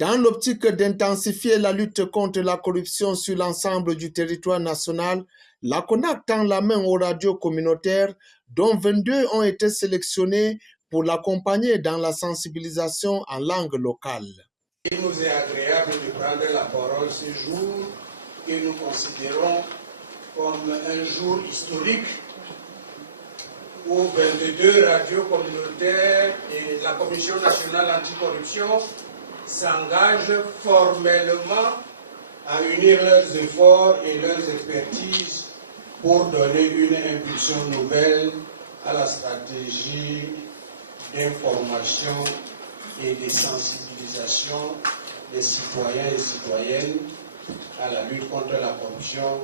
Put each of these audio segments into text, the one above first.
Dans l'optique d'intensifier la lutte contre la corruption sur l'ensemble du territoire national, la CONAC tend la main aux radios communautaires, dont 22 ont été sélectionnées pour l'accompagner dans la sensibilisation en langue locale. Il nous est agréable de prendre la parole ce jour que nous considérons comme un jour historique où 22 radios communautaires et la Commission nationale anticorruption s'engagent formellement à unir leurs efforts et leurs expertises pour donner une impulsion nouvelle à la stratégie d'information et de sensibilisation des citoyens et citoyennes à la lutte contre la corruption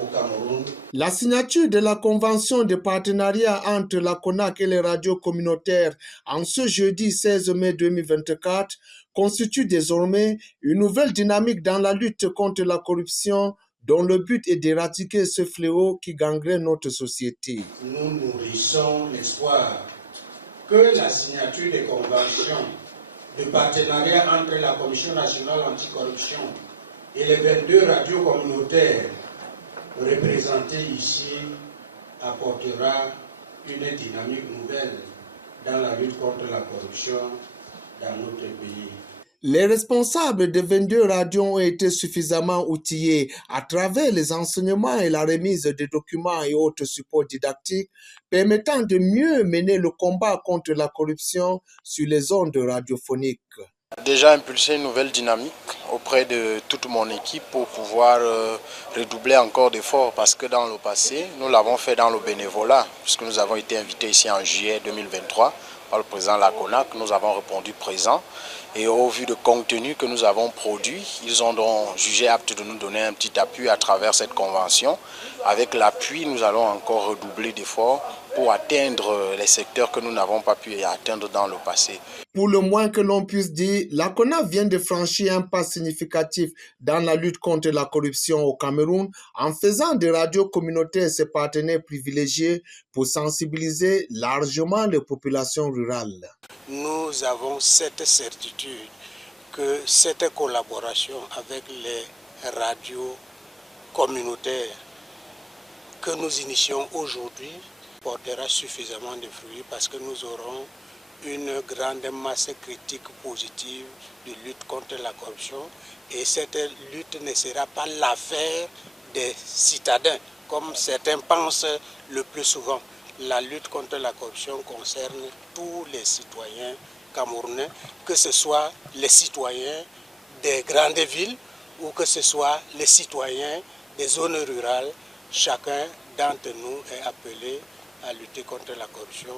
au Cameroun. La signature de la convention de partenariat entre la CONAC et les radios communautaires en ce jeudi 16 mai 2024 constitue désormais une nouvelle dynamique dans la lutte contre la corruption dont le but est d'éradiquer ce fléau qui gangrène notre société. Nous nourrissons l'espoir que la signature des conventions de partenariat entre la Commission nationale anticorruption et les 22 radios communautaires représentées ici apportera une dynamique nouvelle dans la lutte contre la corruption dans notre pays. Les responsables de 22 radios ont été suffisamment outillés à travers les enseignements et la remise de documents et autres supports didactiques permettant de mieux mener le combat contre la corruption sur les ondes radiophoniques. Déjà impulsé une nouvelle dynamique auprès de toute mon équipe pour pouvoir redoubler encore d'efforts parce que dans le passé, nous l'avons fait dans le bénévolat puisque nous avons été invités ici en juillet 2023 par le président de la CONAC, nous avons répondu présent et au vu du contenu que nous avons produit, ils ont donc jugé apte de nous donner un petit appui à travers cette convention. Avec l'appui, nous allons encore redoubler d'efforts pour atteindre les secteurs que nous n'avons pas pu atteindre dans le passé. Pour le moins que l'on puisse dire, la CONAC vient de franchir un pas significatif dans la lutte contre la corruption au Cameroun en faisant des radios communautaires ses partenaires privilégiés pour sensibiliser largement les populations rurales. Nous avons cette certitude que cette collaboration avec les radios communautaires que nous initions aujourd'hui portera suffisamment de fruits parce que nous aurons une grande masse critique positive de lutte contre la corruption et cette lutte ne sera pas l'affaire des citadins comme certains pensent le plus souvent. La lutte contre la corruption concerne tous les citoyens camerounais, que ce soit les citoyens des grandes villes ou que ce soit les citoyens des zones rurales. Chacun d'entre nous est appelé à lutter contre la corruption